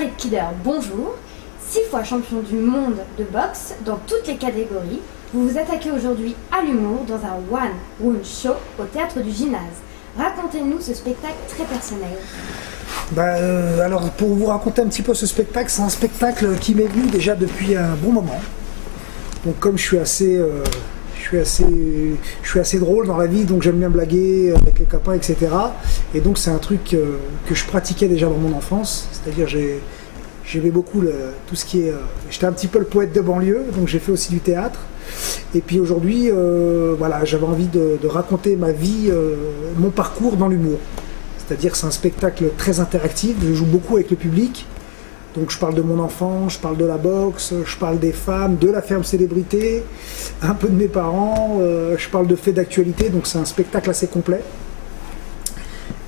Farid Kider, bonjour. 6 fois champion du monde de boxe dans toutes les catégories, vous vous attaquez aujourd'hui à l'humour dans un one-woman show au Théâtre du Gymnase. Racontez-nous ce spectacle très personnel. Alors pour vous raconter un petit peu ce spectacle, c'est un spectacle qui m'est venu déjà depuis un bon moment. Donc comme je suis assez drôle dans la vie, donc j'aime bien blaguer avec les copains, etc. Et donc c'est un truc que je pratiquais déjà dans mon enfance, c'est-à-dire j'aimais beaucoup tout ce qui est... J'étais un petit peu le poète de banlieue, donc j'ai fait aussi du théâtre. Et puis aujourd'hui, voilà, j'avais envie de raconter ma vie, mon parcours dans l'humour. C'est-à-dire que c'est un spectacle très interactif, je joue beaucoup avec le public. Donc je parle de mon enfance, je parle de la boxe, je parle des femmes, de la ferme célébrité, un peu de mes parents, je parle de faits d'actualité, donc c'est un spectacle assez complet.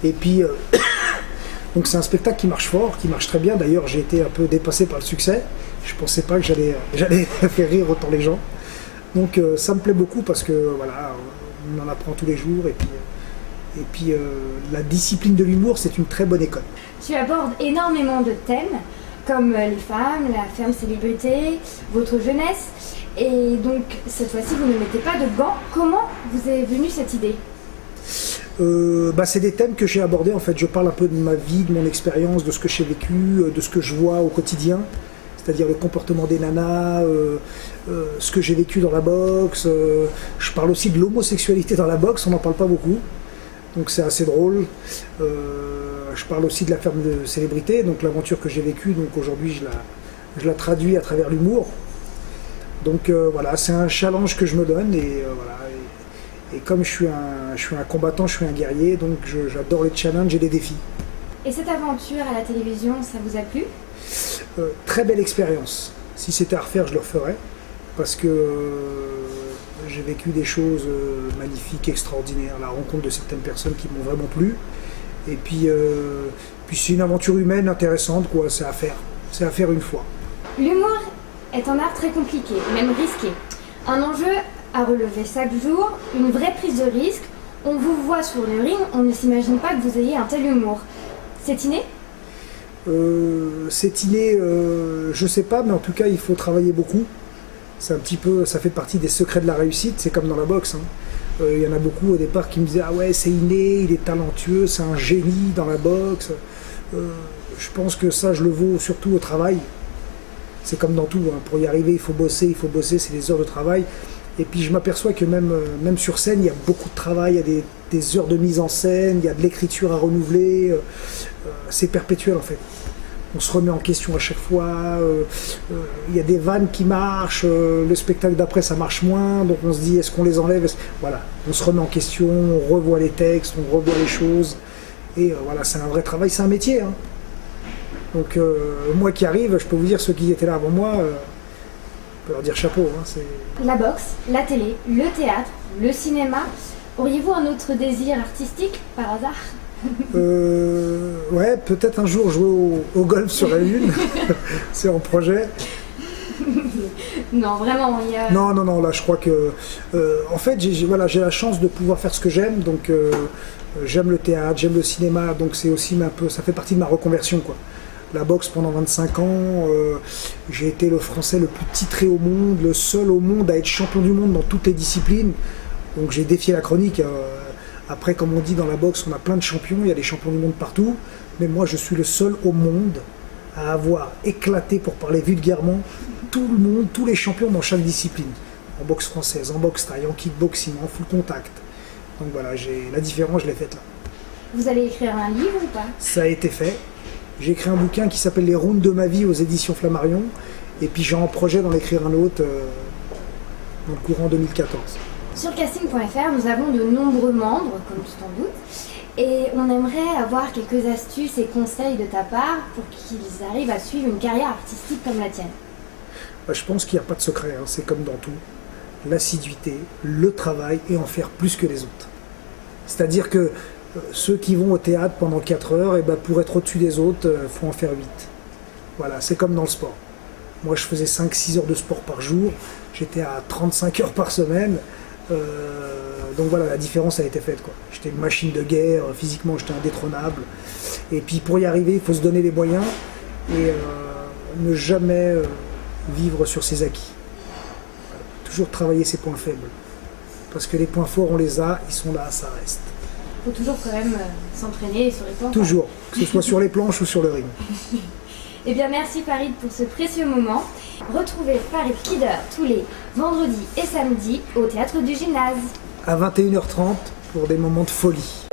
Et puis, donc c'est un spectacle qui marche fort, qui marche très bien. D'ailleurs, j'ai été un peu dépassé par le succès. Je ne pensais pas que j'allais faire rire autant les gens. Donc ça me plaît beaucoup parce que voilà, on en apprend tous les jours. Et puis la discipline de l'humour, c'est une très bonne école. Tu abordes énormément de thèmes, comme les femmes, la ferme célébrité, votre jeunesse. Et donc, cette fois-ci, vous ne mettez pas de gants. Comment vous est venue cette idée ? C'est des thèmes que j'ai abordés. En fait, je parle un peu de ma vie, de mon expérience, de ce que j'ai vécu, de ce que je vois au quotidien. C'est-à-dire le comportement des nanas, ce que j'ai vécu dans la boxe. Je parle aussi de l'homosexualité dans la boxe, on n'en parle pas beaucoup. Donc c'est assez drôle. Je parle aussi de la ferme de célébrité, donc l'aventure que j'ai vécue. Donc aujourd'hui, je la traduis à travers l'humour. Donc voilà, c'est un challenge que je me donne. Voilà. Et comme je suis un combattant, je suis un guerrier, donc j'adore les challenges et les défis. Et cette aventure à la télévision, ça vous a plu ? Très belle expérience. Si c'était à refaire, je le referais. Parce que j'ai vécu des choses magnifiques, extraordinaires, la rencontre de certaines personnes qui m'ont vraiment plu. Et puis c'est une aventure humaine intéressante, quoi. C'est à faire une fois. L'humour est un art très compliqué, même risqué. Un enjeu à relever chaque jour, une vraie prise de risque. On vous voit sur le ring, on ne s'imagine pas que vous ayez un tel humour. C'est inné ? C'est inné, je sais pas, mais en tout cas il faut travailler beaucoup. C'est un petit peu, ça fait partie des secrets de la réussite, c'est comme dans la boxe. Il y en a beaucoup au départ qui me disaient ah ouais c'est inné, il est talentueux, c'est un génie dans la boxe. Je pense que ça je le vaux surtout au travail. C'est comme dans tout, pour y arriver il faut bosser, c'est des heures de travail. Et puis je m'aperçois que même sur scène il y a beaucoup de travail, il y a des heures de mise en scène, il y a de l'écriture à renouveler, c'est perpétuel en fait. On se remet en question à chaque fois, il y a des vannes qui marchent, le spectacle d'après ça marche moins, donc on se dit est-ce qu'on les enlève ? Voilà, on se remet en question, on revoit les textes, on revoit les choses, et voilà, c'est un vrai travail, c'est un métier. Donc moi qui arrive, je peux vous dire, ceux qui étaient là avant moi, on peut leur dire chapeau. La boxe, la télé, le théâtre, le cinéma, auriez-vous un autre désir artistique par hasard ? Ouais, peut-être un jour jouer au golf sur la Lune, c'est en projet. Non, vraiment, il y a... Non, là je crois que... en fait, j'ai la chance de pouvoir faire ce que j'aime, donc j'aime le théâtre, j'aime le cinéma, donc c'est aussi ça fait partie de ma reconversion, quoi. La boxe pendant 25 ans, j'ai été le Français le plus titré au monde, le seul au monde à être champion du monde dans toutes les disciplines, donc j'ai défié la chronique. Après, comme on dit dans la boxe, on a plein de champions, il y a des champions du monde partout, mais moi je suis le seul au monde à avoir éclaté, pour parler vulgairement, tout le monde, tous les champions dans chaque discipline. En boxe française, en boxe thaï, en kickboxing, en full contact. Donc voilà, la différence, je l'ai faite là. Vous allez écrire un livre ou pas ? Ça a été fait. J'ai écrit un bouquin qui s'appelle Les rounds de ma vie aux éditions Flammarion, et puis j'ai en projet d'en écrire un autre dans le courant 2014. Sur casting.fr, nous avons de nombreux membres, comme tu t'en doutes, et on aimerait avoir quelques astuces et conseils de ta part pour qu'ils arrivent à suivre une carrière artistique comme la tienne. Je pense qu'il n'y a pas de secret, c'est comme dans tout. L'assiduité, le travail et en faire plus que les autres. C'est-à-dire que ceux qui vont au théâtre pendant 4 heures, pour être au-dessus des autres, il faut en faire 8. Voilà, c'est comme dans le sport. Moi, je faisais 5-6 heures de sport par jour, j'étais à 35 heures par semaine. Donc voilà, la différence a été faite, quoi. J'étais une machine de guerre, physiquement j'étais indétrônable. Et puis pour y arriver, il faut se donner les moyens. et ne jamais vivre sur ses acquis. Voilà. Toujours travailler ses points faibles. Parce que les points forts, on les a, ils sont là, ça reste. Il faut toujours quand même s'entraîner sur les planches. Toujours, que ce soit sur les planches ou sur le ring. Eh bien, merci Farid pour ce précieux moment. Retrouvez Farid Kider tous les vendredis et samedis au Théâtre du Gymnase. À 21h30 pour des moments de folie.